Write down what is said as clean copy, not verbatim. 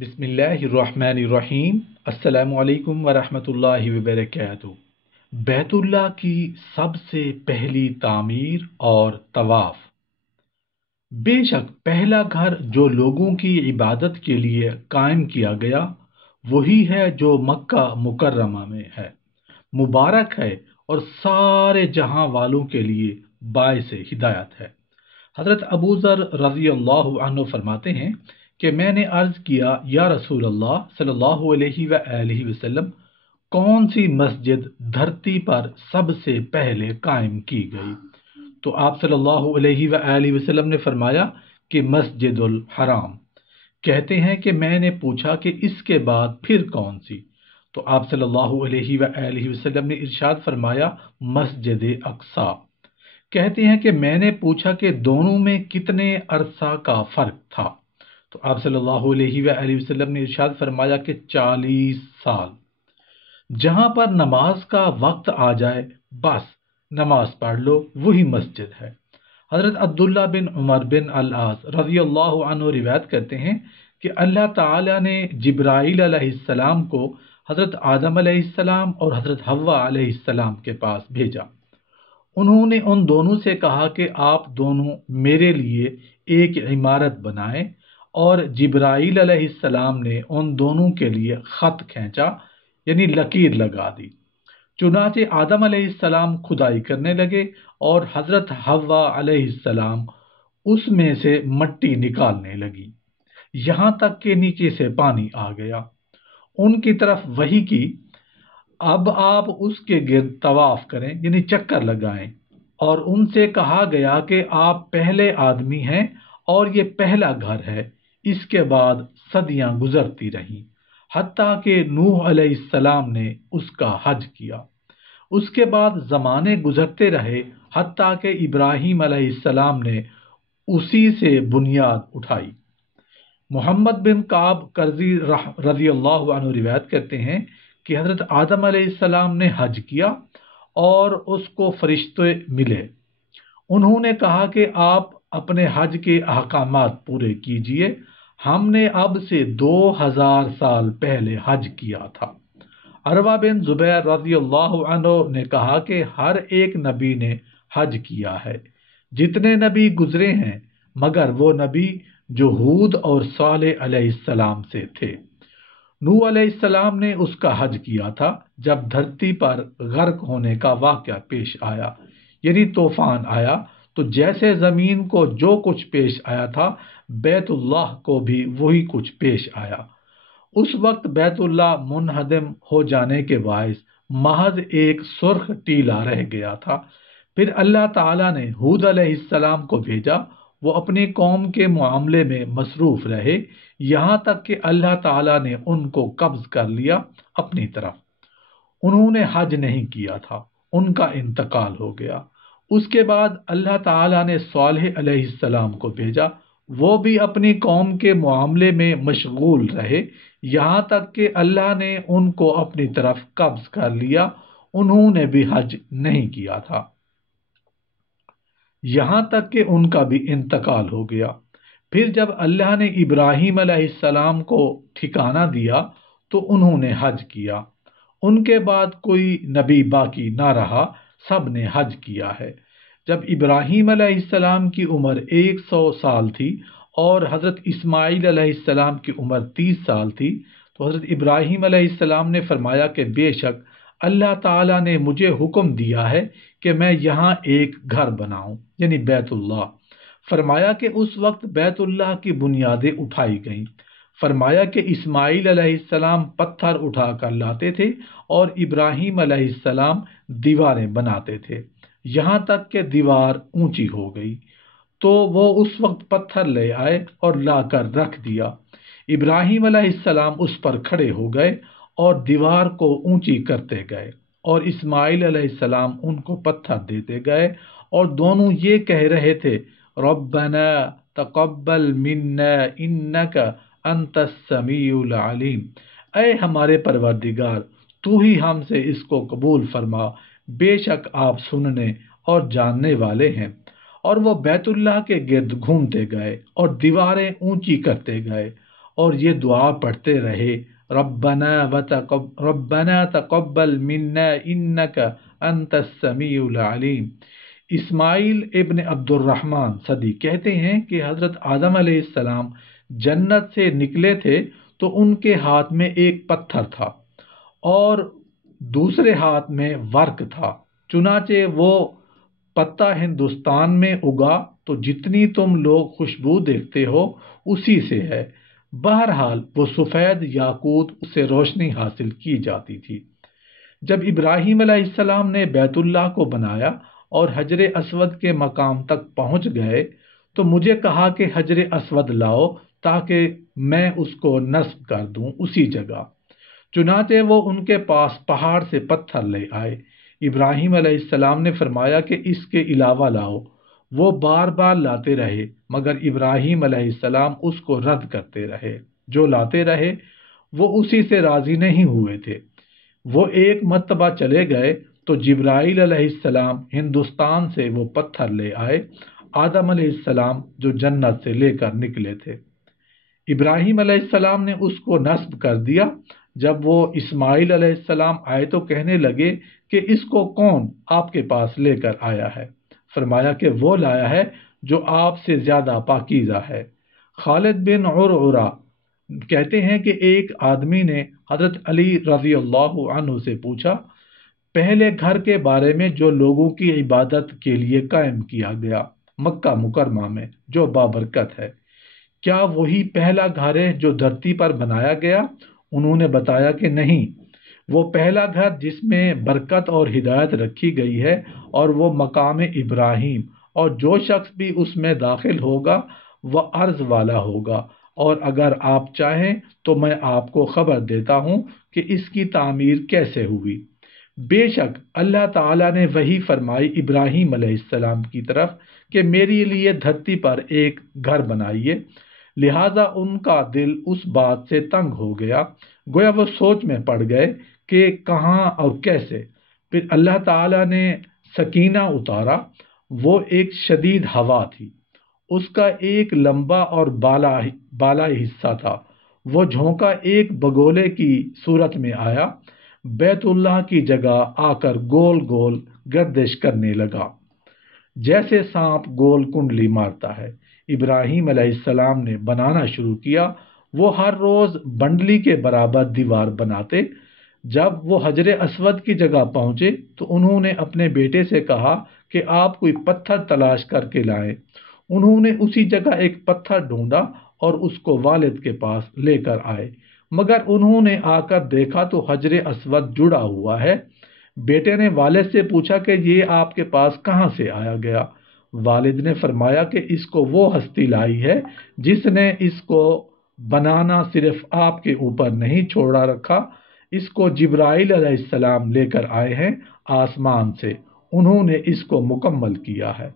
بسم اللہ الرحمن الرحیم۔ السلام علیکم ورحمۃ اللہ وبرکاتہ۔ بیت اللہ کی سب سے پہلی تعمیر اور طواف۔ بے شک پہلا گھر جو لوگوں کی عبادت کے لیے قائم کیا گیا وہی ہے جو مکہ مکرمہ میں ہے، مبارک ہے اور سارے جہاں والوں کے لیے باعث ہدایت ہے۔ حضرت ابو ذر رضی اللہ عنہ فرماتے ہیں کہ میں نے عرض کیا یا رسول اللہ صلی اللہ علیہ وآلہ وسلم، کون سی مسجد دھرتی پر سب سے پہلے قائم کی گئی؟ تو آپ صلی اللہ علیہ وآلہ وسلم نے فرمایا کہ مسجد الحرام۔ کہتے ہیں کہ میں نے پوچھا کہ اس کے بعد پھر کون سی؟ تو آپ صلی اللہ علیہ وآلہ وسلم نے ارشاد فرمایا مسجد اقصی۔ کہتے ہیں کہ میں نے پوچھا کہ دونوں میں کتنے عرصہ کا فرق تھا؟ تو آپ صلی اللہ علیہ وآلہ وسلم نے ارشاد فرمایا کہ 40 سال۔ جہاں پر نماز کا وقت آ جائے بس نماز پڑھ لو، وہی مسجد ہے۔ حضرت عبداللہ بن عمر بن العاص رضی اللہ عنہ روایت کرتے ہیں کہ اللہ تعالیٰ نے جبرائیل علیہ السلام کو حضرت آدم علیہ السلام اور حضرت حوا علیہ السلام کے پاس بھیجا۔ انہوں نے ان دونوں سے کہا کہ آپ دونوں میرے لیے ایک عمارت بنائیں، اور جبرائیل علیہ السلام نے ان دونوں کے لیے خط کھینچا، یعنی لکیر لگا دی۔ چنانچہ آدم علیہ السلام کھدائی کرنے لگے اور حضرت حوا علیہ السلام اس میں سے مٹی نکالنے لگی، یہاں تک کہ نیچے سے پانی آ گیا۔ ان کی طرف وحی کی، اب آپ اس کے گرد طواف کریں، یعنی چکر لگائیں، اور ان سے کہا گیا کہ آپ پہلے آدمی ہیں اور یہ پہلا گھر ہے۔ اس کے بعد صدیاں گزرتی رہیں، حتیٰ کہ نوح علیہ السلام نے اس کا حج کیا۔ اس کے بعد زمانے گزرتے رہے، حتیٰ کہ ابراہیم علیہ السلام نے اسی سے بنیاد اٹھائی۔ محمد بن کعب قرظی رضی اللہ عنہ روایت کرتے ہیں کہ حضرت آدم علیہ السلام نے حج کیا اور اس کو فرشتے ملے۔ انہوں نے کہا کہ آپ اپنے حج کے احکامات پورے کیجئے، ہم نے اب سے 2000 سال پہلے حج کیا تھا۔ عروہ بن زبیر رضی اللہ عنہ نے کہا کہ ہر ایک نبی نے حج کیا ہے، جتنے نبی گزرے ہیں، مگر وہ نبی جو ہود اور صالح علیہ السلام سے تھے۔ نوح علیہ السلام نے اس کا حج کیا تھا جب دھرتی پر غرق ہونے کا واقعہ پیش آیا، یعنی طوفان آیا، تو جیسے زمین کو جو کچھ پیش آیا تھا بیت اللہ کو بھی وہی کچھ پیش آیا۔ اس وقت بیت اللہ منہدم ہو جانے کے باعث محض ایک سرخ ٹیلا رہ گیا تھا۔ پھر اللہ تعالیٰ نے ہود علیہ السلام کو بھیجا، وہ اپنی قوم کے معاملے میں مصروف رہے، یہاں تک کہ اللہ تعالیٰ نے ان کو قبض کر لیا اپنی طرف۔ انہوں نے حج نہیں کیا تھا، ان کا انتقال ہو گیا۔ اس کے بعد اللہ تعالیٰ نے صالح علیہ السلام کو بھیجا، وہ بھی اپنی قوم کے معاملے میں مشغول رہے، یہاں تک کہ اللہ نے ان کو اپنی طرف قبض کر لیا، انہوں نے بھی حج نہیں کیا تھا، یہاں تک کہ ان کا بھی انتقال ہو گیا۔ پھر جب اللہ نے ابراہیم علیہ السلام کو ٹھکانہ دیا تو انہوں نے حج کیا۔ ان کے بعد کوئی نبی باقی نہ رہا، سب نے حج کیا ہے۔ جب ابراہیم علیہ السلام کی عمر 100 سال تھی اور حضرت اسماعیل علیہ السلام کی عمر 30 سال تھی، تو حضرت ابراہیم علیہ السلام نے فرمایا کہ بے شک اللہ تعالیٰ نے مجھے حکم دیا ہے کہ میں یہاں ایک گھر بناؤں، یعنی بیت اللہ۔ فرمایا کہ اس وقت بیت اللہ کی بنیادیں اٹھائی گئیں۔ فرمایا کہ اسماعیل علیہ السلام پتھر اٹھا کر لاتے تھے اور ابراہیم علیہ السلام دیواریں بناتے تھے، یہاں تک کہ دیوار اونچی ہو گئی تو وہ اس وقت پتھر لے آئے اور لا کر رکھ دیا۔ ابراہیم علیہ السلام اس پر کھڑے ہو گئے اور دیوار کو اونچی کرتے گئے، اور اسماعیل علیہ السلام ان کو پتھر دیتے گئے، اور دونوں یہ کہہ رہے تھے ربنا تقبل منا انک انت السمیع العلیم، اے ہمارے پروردگار تو ہی ہم سے اس کو قبول فرما، بے شک آپ سننے اور جاننے والے ہیں۔ اور وہ بیت اللہ کے گرد گھومتے گئے اور دیواریں اونچی کرتے گئے، اور یہ دعا پڑھتے رہے، ربنا تقبل منا انک انت السمیع العلیم۔ اسماعیل ابن عبد الرحمن صدی کہتے ہیں کہ حضرت آدم علیہ السلام جنت سے نکلے تھے تو ان کے ہاتھ میں ایک پتھر تھا اور دوسرے ہاتھ میں ورق تھا، چنانچہ وہ پتا ہندوستان میں اگا تو جتنی تم لوگ خوشبو دیکھتے ہو اسی سے ہے۔ بہرحال وہ سفید یاقوت سے روشنی حاصل کی جاتی تھی۔ جب ابراہیم علیہ السلام نے بیت اللہ کو بنایا اور حجر اسود کے مقام تک پہنچ گئے تو مجھے کہا کہ حجر اسود لاؤ تاکہ میں اس کو نصب کر دوں اسی جگہ۔ چنانچہ وہ ان کے پاس پہاڑ سے پتھر لے آئے۔ ابراہیم علیہ السلام نے فرمایا کہ اس کے علاوہ لاؤ۔ وہ بار بار لاتے رہے مگر ابراہیم علیہ السلام اس کو رد کرتے رہے۔ جو لاتے رہے وہ اسی سے راضی نہیں ہوئے تھے۔ وہ ایک مرتبہ چلے گئے تو جبرائیل علیہ السلام ہندوستان سے وہ پتھر لے آئے، آدم علیہ السلام جو جنت سے لے کر نکلے تھے۔ ابراہیم علیہ السلام نے اس کو نصب کر دیا۔ جب وہ اسماعیل علیہ السلام آئے تو کہنے لگے کہ اس کو کون آپ کے پاس لے کر آیا ہے؟ فرمایا کہ وہ لایا ہے جو آپ سے زیادہ پاکیزہ ہے۔ خالد بن عرعرہ کہتے ہیں کہ ایک آدمی نے حضرت علی رضی اللہ عنہ سے پوچھا، پہلے گھر کے بارے میں جو لوگوں کی عبادت کے لیے قائم کیا گیا مکہ مکرمہ میں جو بابرکت ہے، کیا وہی پہلا گھر ہے جو دھرتی پر بنایا گیا؟ انہوں نے بتایا کہ نہیں، وہ پہلا گھر جس میں برکت اور ہدایت رکھی گئی ہے اور وہ مقام ابراہیم، اور جو شخص بھی اس میں داخل ہوگا وہ عرض والا ہوگا، اور اگر آپ چاہیں تو میں آپ کو خبر دیتا ہوں کہ اس کی تعمیر کیسے ہوئی۔ بے شک اللہ تعالیٰ نے وحی فرمائی ابراہیم علیہ السلام کی طرف کہ میرے لیے دھرتی پر ایک گھر بنائیے، لہذا ان کا دل اس بات سے تنگ ہو گیا، گویا وہ سوچ میں پڑ گئے کہ کہاں اور کیسے۔ پھر اللہ تعالیٰ نے سکینہ اتارا، وہ ایک شدید ہوا تھی، اس کا ایک لمبا اور بالائی حصہ تھا، وہ جھونکا ایک بگولے کی صورت میں آیا، بیت اللہ کی جگہ آ کر گول گول گردش کرنے لگا جیسے سانپ گول کنڈلی مارتا ہے۔ ابراہیم علیہ السلام نے بنانا شروع کیا، وہ ہر روز بنڈلی کے برابر دیوار بناتے۔ جب وہ حجر اسود کی جگہ پہنچے تو انہوں نے اپنے بیٹے سے کہا کہ آپ کوئی پتھر تلاش کر کے لائیں۔ انہوں نے اسی جگہ ایک پتھر ڈھونڈا اور اس کو والد کے پاس لے کر آئے، مگر انہوں نے آ کر دیکھا تو حجر اسود جڑا ہوا ہے۔ بیٹے نے والد سے پوچھا کہ یہ آپ کے پاس کہاں سے آیا گیا؟ والد نے فرمایا کہ اس کو وہ ہستی لائی ہے جس نے اس کو بنانا صرف آپ کے اوپر نہیں چھوڑا رکھا، اس کو جبرائیل علیہ السلام لے کر آئے ہیں آسمان سے، انہوں نے اس کو مکمل کیا ہے۔